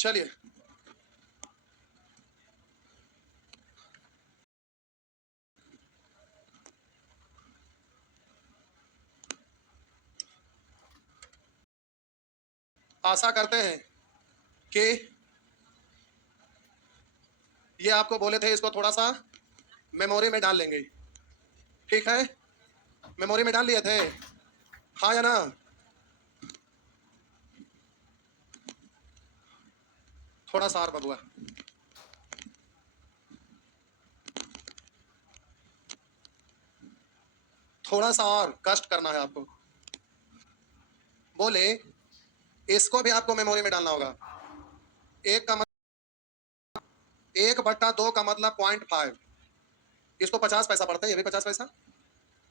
चलिए आशा करते हैं कि ये आपको बोले थे इसको थोड़ा सा मेमोरी में डाल लेंगे। ठीक है, मेमोरी में डाल लिए थे, हाँ या ना? थोड़ा सा और बबुआ, थोड़ा सा और कष्ट करना है आपको। बोले इसको भी आपको मेमोरी में डालना होगा। एक का मतलब 1/2 का मतलब 0.5, इसको 50 पैसा पड़ता है, ये भी 50 पैसा।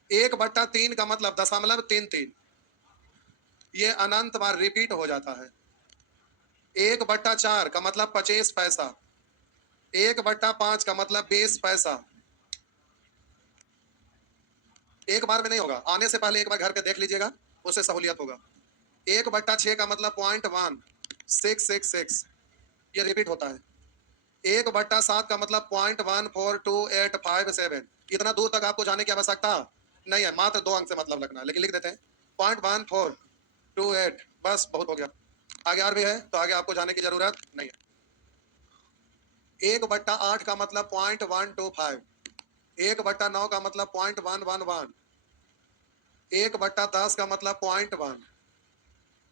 1/3 का मतलब 0.33, ये अनंत बार रिपीट हो जाता है। 1/4 का मतलब 25 पैसा। 1/5 का मतलब 20 पैसा। एक बार में नहीं होगा, आने से पहले एक बार घर पे देख लीजिएगा, उससे सहूलियत होगा। 1/6 का मतलब 0.1666, ये रिपीट होता है। 1/7 का मतलब 0.142857, इतना दूर तक आपको जाने की आवश्यकता नहीं है, मात्र 2 अंक से मतलब रखना है, लेकिन लिख देते हैं 0.1428, बस बहुत हो गया। आगे और भी है तो आगे आपको जाने की जरूरत नहीं है। 1/8 का मतलब 0.125, 1/9 का मतलब 0.111, 1/10 का मतलब 0.1,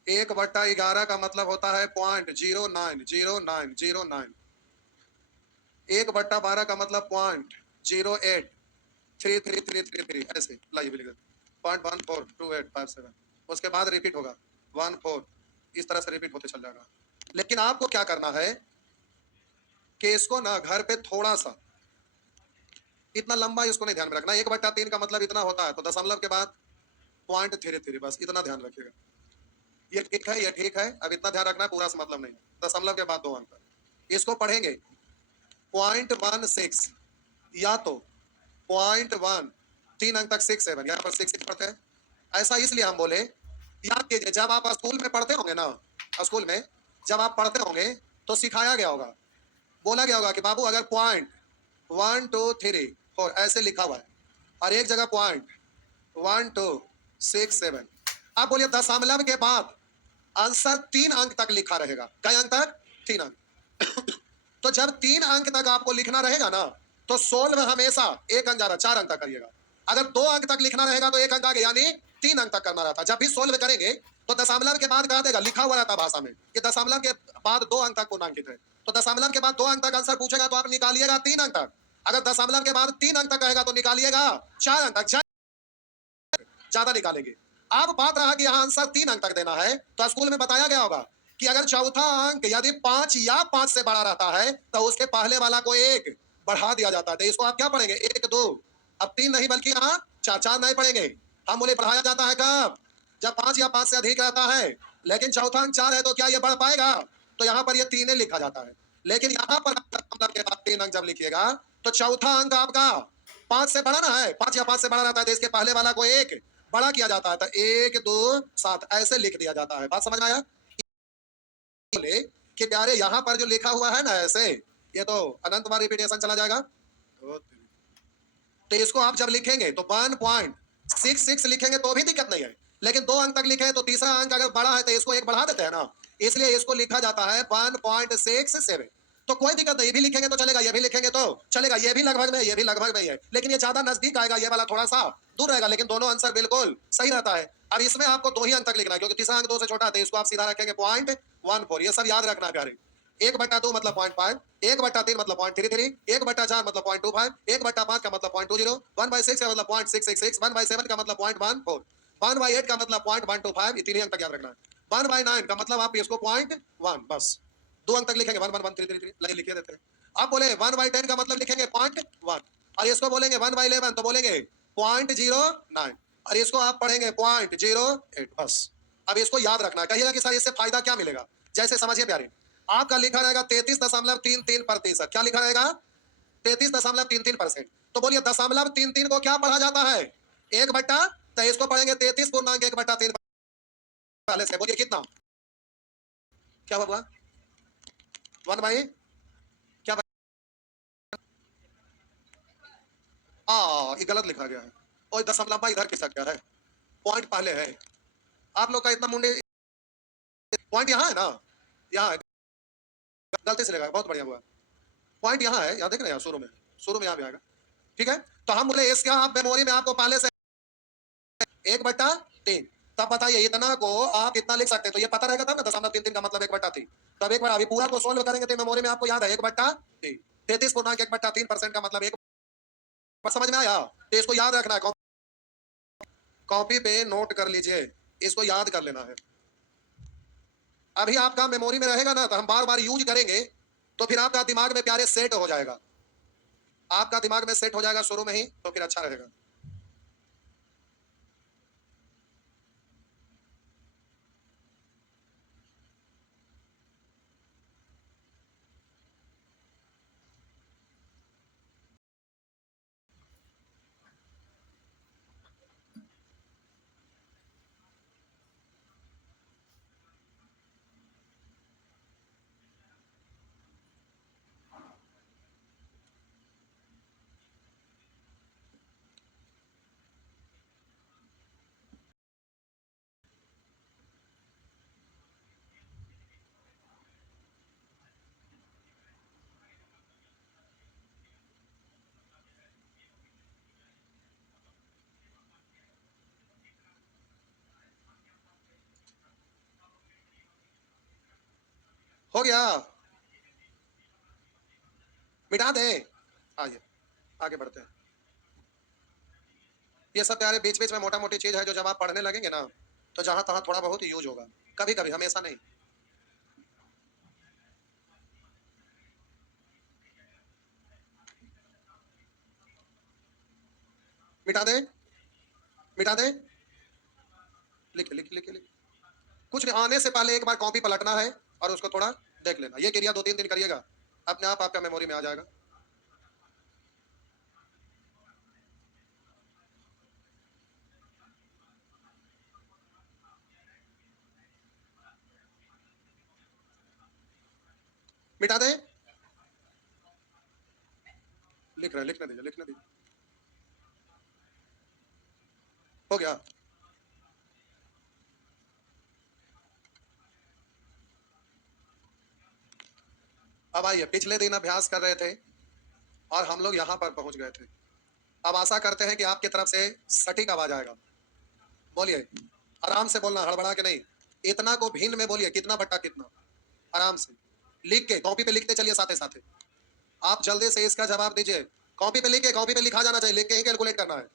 1/11 का मतलब होता है 0.090909, 1/12 का मतलब 0.083333, ऐसे लाइए भी लिख देते 0.142857, उसके बाद रिपीट होगा 14, इस तरह से रिपीट होते चल जाएगा। लेकिन आपको क्या करना है कि इसको ना घर पे थोड़ा सा, इतना लंबा इसको नहीं ध्यान में रखना। 1/3 का मतलब इतना होता है, तो दशमलव के बाद 0.33, बस इतना ध्यान रखिएगा। ये ठीक है, ये ठीक है, अब इतना ध्यान रखना है, पूरा से मतलब नहीं है। दशमलव के बाद 2 अंक, इसको पढ़ेंगे 0.16 या तो 0.1, 3 अंक तक 6 7, यहाँ पर 6 पढ़ते हैं। ऐसा इसलिए हम बोले, याद कीजिए जब आप स्कूल में पढ़ते होंगे ना, स्कूल में जब आप पढ़ते होंगे तो सिखाया गया होगा, बोला गया होगा कि बाबू अगर 0.123 ऐसे लिखा हुआ है और एक जगह 0.1267, आप बोलिए दशमलव के बाद आंसर 3 अंक तक लिखा रहेगा। कई अंक तक? 3 अंक। तो जब 3 अंक तक आपको लिखना रहेगा ना, तो सोल्व हमेशा 1 अंक जा रहा, 4 अंक तक करिएगा। अगर 2 अंक तक लिखना रहेगा तो 1 अंक आगे, यानी 3 अंक तक करना रहता। जब भी सोल्व करेंगे तो दशमलव के बाद कहा देगा, लिखा हुआ रहता भाषा में कि दशमलव के बाद 2 अंक तक पूर्णांकित है। तो दशमलव के बाद 2 अंक तक आंसर पूछेगा तो आप निकालिएगा 3 अंक तक। अगर दशमलव के बाद 3 अंक तक कहेगा तो निकालिएगा 4 अंक तक, ज्यादा निकालेंगे। अब बात रहा कि यहाँ आंसर 3 अंक तक देना है, तो स्कूल में बताया गया होगा कि अगर चौथा अंक यदि 5 या 5 से बड़ा रहता है तो उसके पहले वाला को 1 बढ़ा दिया जाता है। तो इसको आप क्या पढ़ेंगे? 1 2, अब 3 नहीं बल्कि यहाँ 4 4 नहीं पढ़ेंगे। हम बोले बढ़ाया जाता है कब? जब 5 या 5 से अधिक रहता है। लेकिन चौथा अंक 4 है तो क्या ये बढ़ पाएगा? तो यहाँ पर ये 3 लिखा जाता है। लेकिन यहाँ पर मतलब के बाद 3 अंक जब लिखिएगा तो चौथा अंक आपका 5 से बड़ा ना है, 5 या 5 से बड़ा रहता है तो इसके पहले वाला को 1 बड़ा किया जाता है, तो 1 2 7 ऐसे लिख दिया जाता है। बात समझ में आया? बोले कि प्यारे यहाँ पर जो लिखा हुआ है ना ऐसे, ये तो अनंत बार रिपीटेशन चला जाएगा। तो इसको आप जब लिखेंगे तो 1.66 लिखेंगे तो भी दिक्कत नहीं है, लेकिन 2 अंक तक लिखे तो तीसरा अंक अगर बड़ा है तो इसको 1 बढ़ा देते हैं ना, इसलिए इसको लिखा जाता है 1.67। तो कोई दिक्कत नहीं, ये भी लिखेंगे तो चलेगा, ये भी लिखेंगे तो चलेगा, ये भी लगभग में, ये भी लगभग में है, लेकिन ये ज्यादा नजदीक आएगा, ये वाला थोड़ा सा दूर रहेगा, लेकिन दोनों आंसर बिल्कुल सही रहता है। अब इसमें आपको 2 ही अंक तक लिखना है, क्योंकि तीसरा अंक 2 से छोटा है, तो इसको आप सीधा रखेंगे 0.14। ये सब याद रखना है प्यारे। 1/2 मतलब 0.5, 1/3 मतलब 0.33, 1/4 मतलब 0.25, 1/5 का मतलब 0.20, 1/6 का मतलब 0.666, 1/7 का मतलब 0.14, 1/8 का मतलब 0.125, ये 3 अंक तक याद रखना है। 1/9 का मतलब आप इसको 0.1, बस 2 अंक तक लिखेंगे, 1 1 1 3 3 3 लिखे देते हैं। आप बोले 1/10 का मतलब लिखेंगे 0.1, और इसको बोलेंगे 1/11 तो बोलेंगे 0.09, और इसको आप पढ़ेंगे 0.08, बस। अब इसको याद रखना है। कहिएगा कि सर इससे फायदा क्या मिलेगा? जैसे समझिए प्यारे, आपका लिखा रहेगा 33.33%। क्या लिखा रहेगा? 33.33%। तो बोलिए 0.33 को क्या पढ़ा जाता है? 1/, तो इसको पढ़ेंगे 33.1/3। पहले से बोलिए कितना? क्या हुआ? 1 बाई क्या ये गलत लिखा गया है और दशमलव इधर खिसक गया है, पॉइंट पहले है। आप लोग का इतना मुंडे, पॉइंट यहाँ है ना, यहाँ है, गलती से लगा, बहुत बढ़िया हुआ। पॉइंट यहाँ है, यहाँ देख रहे हैं, शुरू में यहाँ भी आएगा। ठीक है, तो हम बोले इसका आप मेमोरी में आपको पहले से 1/3, तब बताइए इतना को आप इतना लिख सकते हैं, तो ये पता रहेगा तब ना 0.33 का मतलब 1/3। तब एक बार अभी पूरा को सोल्व करेंगे तो मेमोरी में आपको याद है 1/3, 33.1/3% का मतलब 1। समझ में आया? तो इसको याद रखना है, कॉपी पे नोट कर लीजिए, इसको याद कर लेना है। अभी आपका मेमोरी में रहेगा ना, तो हम बार बार यूज करेंगे, तो फिर आपका दिमाग में प्यारे सेट हो जाएगा, आपका दिमाग में सेट हो जाएगा शुरू में ही, तो फिर अच्छा रहेगा। हो गया, मिटा दें, आइए आगे बढ़ते हैं। ये सब प्यारे बीच बीच में मोटा मोटी चीज है, जो जब आप पढ़ने लगेंगे ना, तो जहां तहां थोड़ा बहुत यूज होगा, कभी कभी, हमेशा नहीं। मिटा दें, मिटा दें, लिख लिख लिख लिख, कुछ नहीं, आने से पहले एक बार कॉपी पलटना है और उसको थोड़ा देख लेना। ये क्रिया 2-3 दिन करिएगा, अपने आप आपका मेमोरी में आ जाएगा। मिटा दें, लिख रहे हैं, लिखने दीजिए, लिखने दीजिए। हो गया, अब आइए, पिछले दिन अभ्यास कर रहे थे और हम लोग यहाँ पर पहुंच गए थे। अब आशा करते हैं कि आपकी तरफ से सटीक आवाज आएगा। बोलिए, आराम से बोलना, हड़बड़ा के नहीं। इतना को भिन्न में बोलिए, कितना बट्टा कितना, आराम से लिख के कॉपी पे लिखते चलिए, साथे साथे आप जल्दी से इसका जवाब दीजिए। कॉपी पे लिख के, कॉपी पे लिखा जाना चाहिए, लिख के ही कैलकुलेट करना है,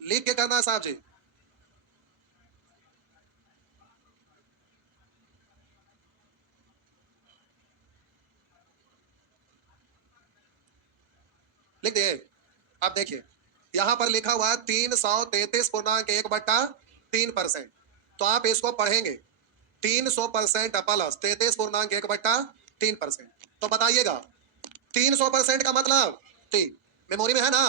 लिख के करना है साहब जी। लिख दिए? अब देखिए, यहाँ पर लिखा हुआ है 333.1/3%। तो आप इसको पढ़ेंगे 300% प्लस 33.1/3%। तो बताइएगा 300% का मतलब 3, मेमोरी में है ना,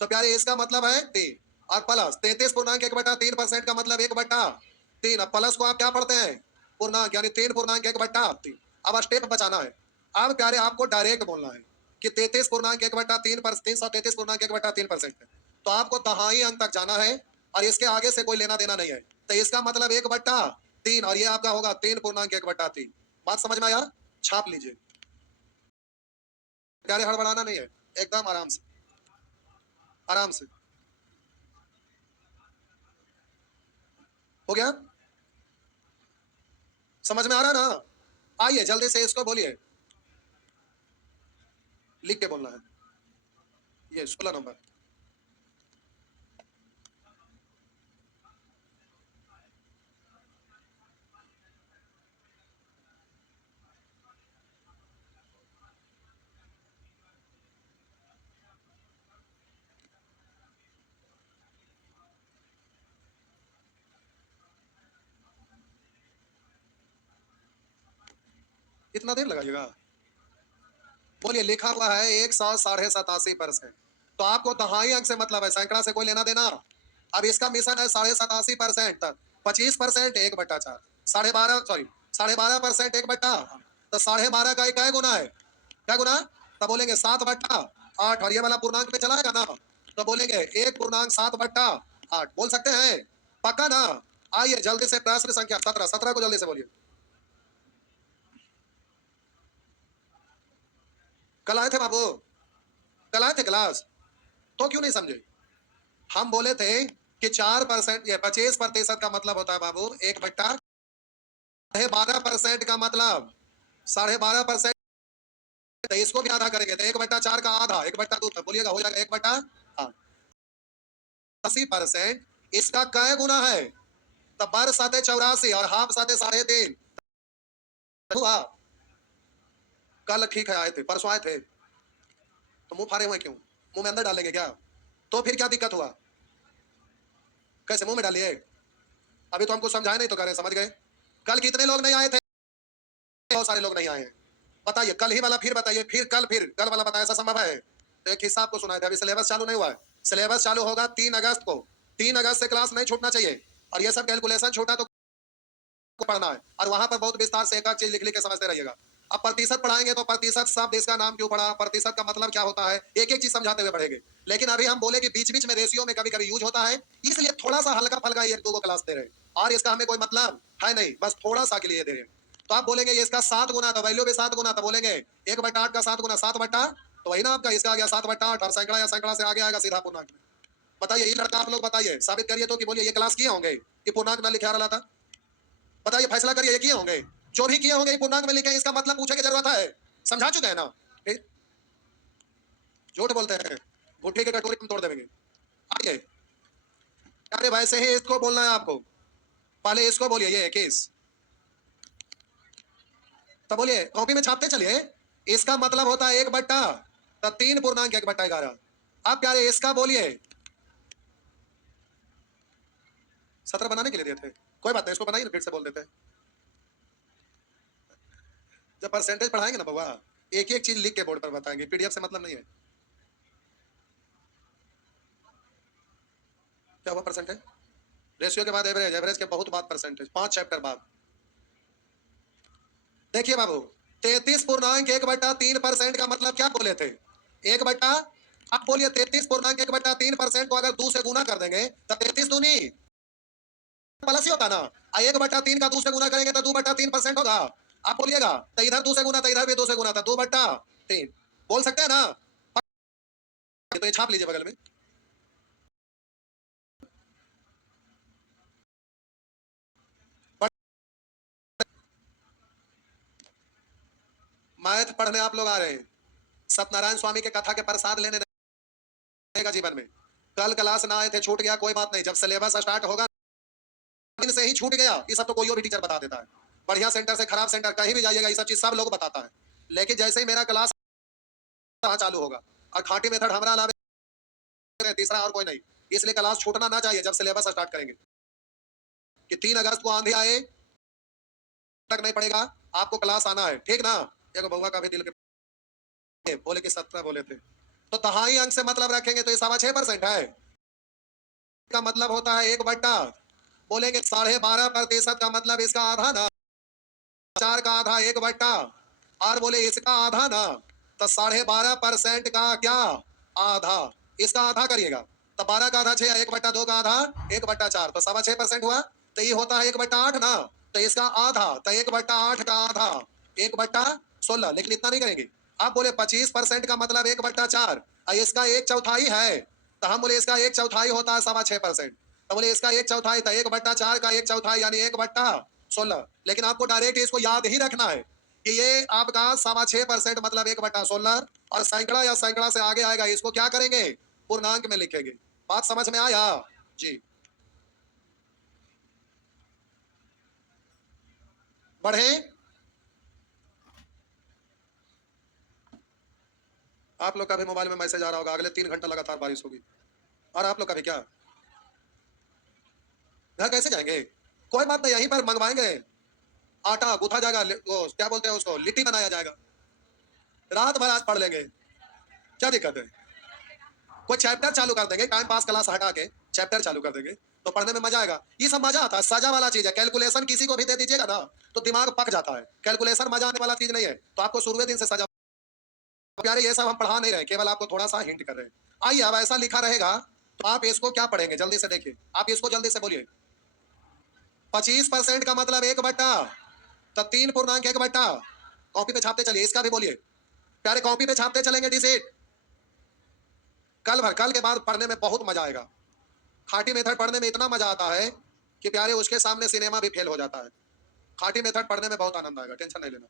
तो प्यारे इसका मतलब है 3, और प्लस 33.1/3% का मतलब 1/3। अब प्लस को आप क्या पढ़ते हैं, पूर्णांक, यानी 3.1/3। अब स्टेप बचाना है। अब प्यारे आपको डायरेक्ट बोलना है कि 333.1/3% है, तो आपको दहाई अंक तक जाना है और इसके आगे से कोई लेना देना नहीं है। तो इसका मतलब 1/3 और ये आपका होगा 3.1/3। बात समझ में आया? छाप लीजिए, प्यारे हड़बड़ाना नहीं है, एकदम आराम से, आराम से। हो गया, समझ में आ रहा ना? आइए जल्दी से इसको बोलिए, लिख के बोलना है। ये 16 नंबर, इतना देर लगाइएगा? बोलिए, लिखा हुआ है 187.87%। तो आपको दहाई अंक से मतलब है, सैकड़ा से कोई लेना देना। अब इसका मिशन है 87.5% तक, 25% 1/4, 12.5, सॉरी 12.5% 1/8, तो 12.5 का क्या गुना है? क्या गुना? तब बोलेंगे 7/8, और ये वाला पूर्णांक में चलाएगा ना, तो बोलेंगे 1.7/8। बोल सकते हैं? पक्का ना? आइए जल्दी से प्रश्न संख्या 17, 17 को जल्दी से बोलिए। कल आए थे बाबू? कल आए थे क्लास? तो क्यों नहीं समझे? हम बोले थे कि 4%, ये 25% का मतलब होता है बाबू 1/12%, 12% का मतलब 12.5%। तो इसको भी आधा करेंगे तो 1/4 का आधा, 1/2 बोलिएगा, हो जाएगा 1/80%। इसका कै गुना है? तब बर 7 84 और हाफ 3.5 हुआ। कल ठीक है आए थे, परसों आए थे, तो मुंह फाड़े हुए क्यों? मुंह में अंदर डालेंगे क्या? तो फिर क्या दिक्कत हुआ? कैसे मुंह में डालिए? अभी तो हमको समझाए नहीं तो कह रहे समझ गए। कल कितने लोग नहीं आए थे? बहुत सारे लोग नहीं आए हैं। बताइए कल ही वाला फिर बताइए, फिर कल वाला बताया, ऐसा संभव है? तो एक हिस्सा आपको सुनाया था, अभी सिलेबस चालू नहीं हुआ है। सिलेबस चालू होगा 3 अगस्त को। 3 अगस्त से क्लास नहीं छूटना चाहिए, और ये सब कैलकुलेशन छोटा तो पढ़ना है, और वहां पर बहुत विस्तार से एक चीज लिख लिख के समझते रहिएगा। अब प्रतिशत पढ़ाएंगे तो प्रतिशत शब्द इसका नाम क्यों पढ़ा, प्रतिशत का मतलब क्या होता है, एक एक चीज समझाते हुए पढ़ेंगे। लेकिन अभी हम बोले कि बीच बीच में रेशियो में कभी कभी यूज होता है, इसलिए थोड़ा सा हल्का फल्का एक दो क्लास दे रहे हैं, और इसका हमें कोई मतलब है नहीं, बस थोड़ा सा के लिए दे रहे हैं। तो आप बोलेंगे ये इसका 7 गुना, तो वैल्यू भी 7 गुना, तो बोलेंगे 1/8 का 7 गुना 7/, तो वही ना आपका, इसका आ गया 7/8, और सैकड़ा या सैकड़ा से आगे आएगा सीधा पूर्णांक में। बताइए ये लड़का, आप लोग बताइए, साबित करिए तो, कि बोलिए ये क्लास किए होंगे कि पूर्णांक ना लिखा रहा था? बताइए, फैसला करिए, ये किए होंगे? जो भी किए होंगे ये पूर्णांक में लिखे, इसका मतलब पूछे की जरूरत है? समझा चुके हैं ना? फिर झूठ बोलते हैं, गुट्ठी की कटोरी हम तोड़ देंगे। आइए, अरे वैसे ही इसको बोलना है आपको, पहले इसको बोलिए, ये 21, तो बोलिए कॉपी में छापते चलिए। इसका मतलब होता है 1/, तो 3.1/11। आप क्या रे, इसका बोलिए। 17 बनाने के लिए दिए थे, कोई बात नहीं, इसको बनाइए ना, फिर से बोल देते हैं। जब परसेंटेज पढ़ाएंगे ना बउआ, एक एक चीज लिख के बोर्ड पर बताएंगे, पीडीएफ से मतलब नहीं है। क्या हुआ परसेंटेज? रेशियो के बाद एवरेज, एवरेज के बहुत बाद परसेंटेज, 5 चैप्टर बाद। देखिए बाबू, 33.1/3% का मतलब क्या बोले थे? 1/, आप बोलिए 33.1/3% को अगर 2 से गुना कर देंगे तो 33 दूनी प्लस ही होता ना। 1/3 का 2 से गुना करेंगे तो 2/3% होगा। आप बोलिएगा तो इधर 2 से गुना, तो इधर भी 2 से गुना, था 2/3। बोल सकते हैं ना? तो ये छाप लीजिए बगल में। मैथ पढ़ने आप लोग आ रहे हैं, सत्यनारायण स्वामी के कथा के प्रसाद लेने रहेगा जीवन में। कल क्लास ना आए थे, छूट गया, कोई बात नहीं, जब सिलेबस स्टार्ट होगा दिन से ही छूट गया, ये सब तो कोई और भी टीचर बता देता है। बढ़िया सेंटर से खराब सेंटर कहीं भी जाइएगा, ये सब चीज सब लोग बताता है। लेकिन जैसे ही मेरा क्लास चालू होगा, और खाटी मेथड हमारा अलावा तीसरा और कोई नहीं, इसलिए क्लास छूटना ना चाहिए जब सिलेबस स्टार्ट करेंगे। कि 3 अगस्त को आंधी आए तक नहीं पड़ेगा, आपको क्लास आना है, ठीक ना? एक बउआ का भी दिल के बोले कि 17 बोले थे, तो तहाई अंक से मतलब रखेंगे तो ये 6.25% है। का मतलब होता है 1/, बोलेंगे 12.5% का मतलब इसका आधा ना, 4 का आधा 1/, और बोले इसका आधा ना, तो 12.5% का क्या? आधा। इसका आधा करिएगा तो 12 का आधा 6, 1/2 का आधा 1/4, तो 6.25% हुआ। तो ये होता है 1/8 ना, तो इसका आधा, तो 1/8 का आधा 1/16। लेकिन इतना नहीं करेंगे, आप बोले 25% का मतलब 1/4, और इसका 1/4 है, तो हम बोले इसका 1/4 होता है 6.25%। तो बोले इसका 1/4, तो 1/4 का 1/4 यानी 1/16। लेकिन आपको डायरेक्ट इसको याद ही रखना है कि ये आपका 6.25% मतलब 1/16, और सैकड़ा या सैकड़ा से आगे आएगा, इसको क्या करेंगे? पूर्णांक में लिखेंगे। बात समझ में आया? जी, बढ़े। आप लोग का भी मोबाइल में मैसेज आ रहा होगा, अगले 3 घंटा लगातार बारिश होगी, और आप लोग का भी क्या? घर कैसे जाएंगे? कोई बात नहीं, यहीं पर मंगवाएंगे, आटा गूथा जाएगा, वो क्या बोलते हैं उसको, लिट्टी बनाया जाएगा, रात भर आज पढ़ लेंगे, क्या दिक्कत है? कोई चैप्टर चालू कर देंगे, टाइम पास क्लास हटा के चैप्टर चालू कर देंगे। तो पढ़ने में मजा आएगा। ये सब मजा आता है, सजा वाला चीज है। कैलकुलेशन किसी को भी दे दीजिएगा ना तो दिमाग पक जाता है। कैलकुलेशन मजा आने वाला चीज नहीं है, तो आपको शुरुआत दिन से सजा। प्यारे ये सब हम पढ़ा नहीं रहे, केवल आपको थोड़ा सा हिंट कर रहे हैं। आइए अब ऐसा लिखा रहेगा तो आप इसको क्या पढ़ेंगे, जल्दी से देखिए, आप इसको जल्दी से बोलिए। 25% का मतलब 1/, तो 3.1/। कॉपी पे छापते चलिए, इसका भी बोलिए प्यारे, कॉपी पे छापते चलेंगे डिजिट। कल के बाद पढ़ने में बहुत मजा आएगा। खाटी मेथड पढ़ने में इतना मजा आता है कि प्यारे उसके सामने सिनेमा भी फेल हो जाता है। खाटी मेथड पढ़ने में बहुत आनंद आएगा, टेंशन नहीं लेना।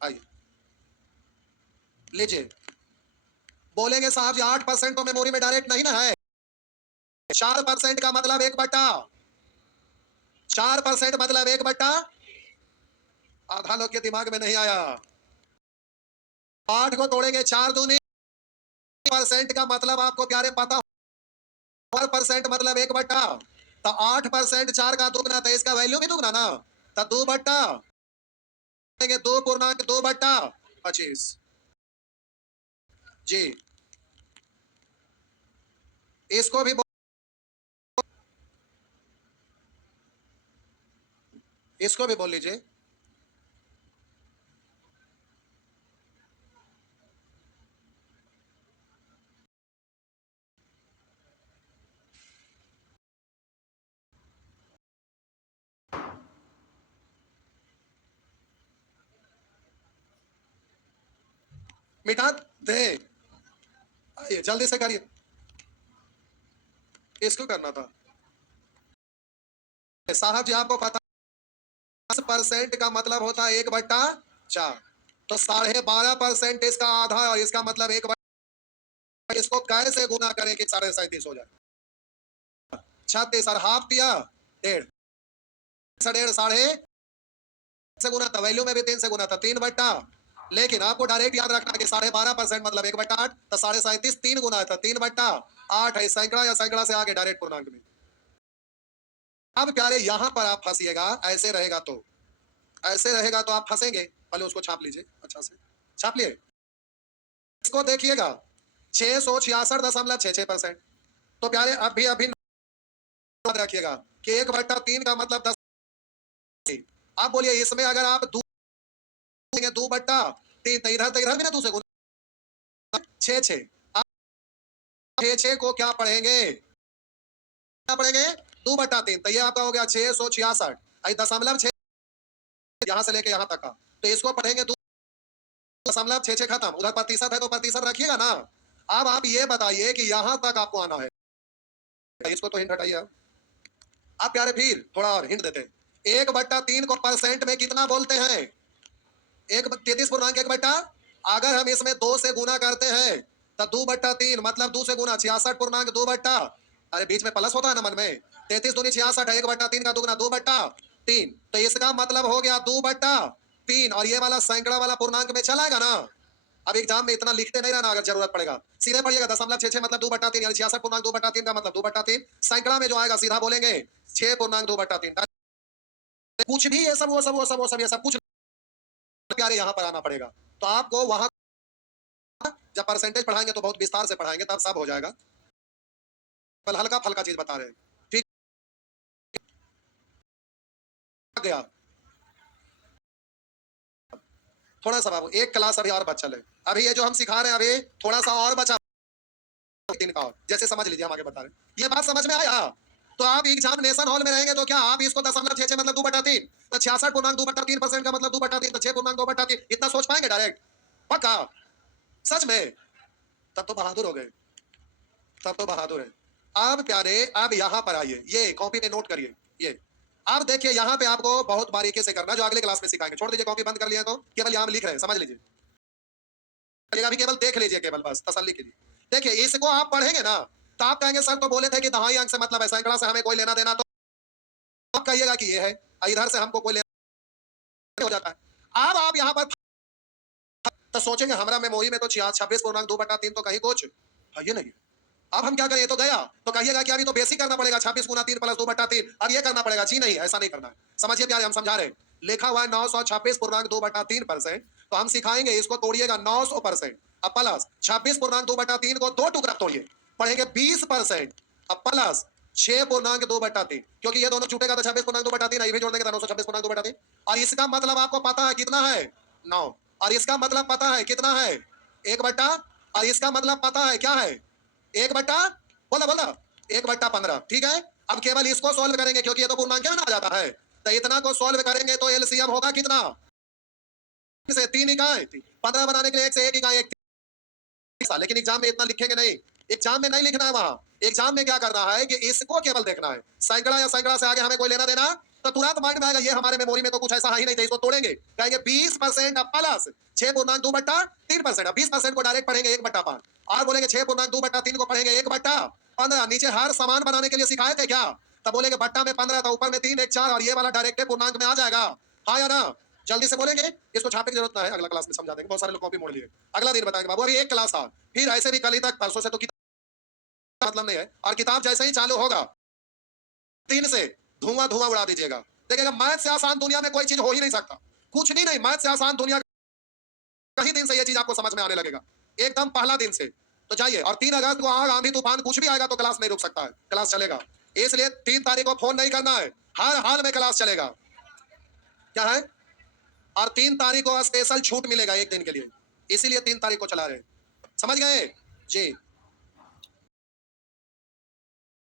आइए लीजिए, बोलेंगे साहब जी 8% तो मेमोरी में डायरेक्ट नहीं ना है। 4% का मतलब 1/। 4% मतलब 1/। आधा लोग के दिमाग में नहीं आया। 8 को तोड़ेंगे 4 दूनी परसेंट का मतलब आपको प्यारे पता। 4% मतलब 1/। तो 8% 4 का दुगना, तो इसका वैल्यू भी दुगना ना, तो 2/। 2.2/25 जी। इसको भी इसको भी बोल लीजिए। मिटा दे, आइए जल्दी से करिए। इसको करना था साहब जी, आपको पता 10% का मतलब होता है 1/4। तो 12.5% इसका आधा, और इसका मतलब 1/। इसको कैसे गुना करें कि 37.5 हो जाए? 36 और हाफ दिया 1.5, 1.5 साढ़े से गुना था, वैल्यू में भी 3 से गुना था, 3/। लेकिन आपको डायरेक्ट याद रखना कि 12.5% मतलब 1/8, तो 37.5 3 गुना था, 3/8 है। सैकड़ा या सैकड़ा से आगे डायरेक्ट पूर्णांक में। अब प्यारे यहां पर आप फंसिएगा, ऐसे रहेगा तो, ऐसे रहेगा तो आप फंसेंगे। पहले उसको छाप लीजिए, अच्छा से छाप लिए। इसको देखिएगा 666.66%। तो प्यारे अभी अभी याद रखिएगा कि 1/3 का मतलब 10। आप बोलिए इसमें अगर आप 2/3, तो इधर भी ना 2 से गुना, 6 आप 6 को क्या पढ़ेंगे, क्या पढ़ेंगे 2/3, तो ये आपका हो गया 666। दशमलव 6 यहाँ से लेके यहाँ तक का, तो इसको पढ़ेंगे 2.66 खत्म। उधर प्रतिशत है तो प्रतिशत रखिएगा ना। अब आप ये बताइए कि यहाँ तक आपको आना है, इसको तो हिंट हटाइए। आप प्यारे फिर थोड़ा और हिंट देते हैं। 1/3 को परसेंट में कितना बोलते हैं? 33.1/। अगर हम इसमें 2 से गुना करते हैं तो 2/3 मतलब 2 से गुना 66.2/। अरे बीच में प्लस होता है ना मन में। 33 दूनी 66 है, 1/3 का दुगना 2/3, तो इसका मतलब हो गया 2/3। और ये वाला सैकड़ा वाला पूर्णांक में चलाएगा ना। अब एग्जाम में इतना लिखते नहीं रहना, अगर जरूरत पड़ेगा सीधे पढ़िएगा। 0.66 मतलब 2/3, यानी 66.2/3 का मतलब 2/3। सैकड़ा में जो आएगा सीधा बोलेंगे 6.2/3। कुछ भी ये सब ये सब कुछ प्यारे यहाँ पर आना पड़ेगा। तो आपको वहां जब परसेंटेज पढ़ाएंगे तो बहुत विस्तार से पढ़ाएंगे, तब सब हो जाएगा। कल हल्का फल्का चीज बता रहे हैं, ठीक गया। थोड़ा सा बाबू, एक क्लास अभी और बचा है। अभी ये जो हम सिखा रहे हैं अभी थोड़ा सा और बचा, 3 का और, जैसे समझ लीजिए हम आगे बता रहे हैं। ये बात समझ में आया? तो आप एग्जामिनेशन हॉल में रहेंगे तो क्या आप इसको 0.66 मतलब 2/3, तो 66.2/3% का मतलब 2/3, तो 6.2/3, इतना सोच पाएंगे डायरेक्ट? पक्का? सच में? तब तो बहादुर हो गए, तब तो बहादुर है। अब प्यारे अब यहाँ पर आइए, ये कॉपी पे नोट करिए। ये अब देखिए यहाँ पे आपको बहुत बारीकी से करना, जो अगले क्लास में सिखाएंगे। छोड़ दीजिए, कॉपी बंद कर लिया तो केवल यहाँ लिख रहे हैं, समझ लीजिए। अभी केवल देख लीजिए, केवल बस तसल्ली के लिए। देखिए इसको आप पढ़ेंगे ना तो आप कहेंगे सर तो बोले थे कि दहाई अंक से मतलब है, सैकड़ा से हमें कोई लेना देना, तो आप कहिएगा कि ये है, इधर से हमको कोई लेना हो जाता है। अब आप यहाँ पर तो सोचेंगे हमारा मेमोरी में तो 26.2/3 तो कहीं कुछ है ये नहीं। अब हम क्या करें, ये तो गया, तो कहिएगा कि अभी तो बेसिक करना पड़ेगा, 26 गुना 3 प्लस 2/3, अब ये करना पड़ेगा। जी नहीं, ऐसा नहीं करना है। समझिए प्यारे, हम समझा रहे हैं। लिखा हुआ है 926.2/3%, तो हम सिखाएंगे इसको तोड़िएगा 900%। अब प्लस 26.2/3 को दो टुकड़ा तोड़िए, पढ़ेंगे 20%। अब प्लस 6.2/3, क्योंकि ये दोनों छूटेगा तो 26.2/3, ये भी जोड़ देंगे तो 926.2/3। और इसका मतलब आपको पता है कितना है? 9। और इसका मतलब पता है कितना है? 1/, और इसका मतलब पता है क्या है? 1/, बोला बोला 1/15। ठीक है, अब केवल इसको सॉल्व करेंगे क्योंकि ये तो पूर्णांक में आ जाता है। तो इतना को सॉल्व करेंगे तो एलसीएम होगा कितना? से 3 इकाई, 15 बनाने के लिए 1 से 1 इकाई, 1। लेकिन एग्जाम में इतना लिखेंगे नहीं, एग्जाम में नहीं लिखना है। वहां एग्जाम में क्या करना है कि इसको केवल देखना है। सैकड़ा या सैकड़ा से आगे हमें कोई लेना देना, तो तुरंत माइंड में आएगा ये हमारे मेमोरी में तो कुछ ऐसा है ही नहीं था, इसको तोड़ेंगे, कहेंगे 20% प्लस 6.2/3%। 20% को डायरेक्ट पढ़ेंगे 1/5, और बोलेंगे 6.2/3 को पढ़ेंगे 1/15। नीचे हर समान बनाने के लिए सिखाए थे क्या? तब बोलेंगे बट्टा में 15 था, ऊपर में 3 1 4, और ये वाला डायरेक्ट पूर्णांक में आ जाएगा। हाँ या ना? जल्दी से बोलेंगे, इसको छापने की जरूरत है, अगला क्लास में समझा देंगे। बहुत सारे लोग कॉपी मोड़ लिए, अगला दिन बताएंगे बाबू अभी एक क्लास था, फिर ऐसे भी कल ही तक, परसों से तो किताब मतलब नहीं है, और किताब जैसे ही चालू होगा 3 से धुआं धुआं उड़ा दीजिएगा। देखिएगा मैथ से आसान दुनिया में कोई चीज हो ही नहीं सकता, कुछ भी नहीं। मैथ से आसान दुनिया कहीं दिन से ये चीज आपको समझ में आने लगेगा, एकदम पहला दिन से। तो जाइए, और 3 अगस्त को आग आंधी तूफान कुछ भी आएगा तो क्लास नहीं रुक सकता है, क्लास चलेगा। इसलिए 3 तारीख को फोन नहीं करना है, हर हाल में क्लास चलेगा। क्या है? और 3 तारीख को स्पेशल छूट मिलेगा 1 दिन के लिए, इसीलिए 3 तारीख को चला रहे हैं। समझ गए जी?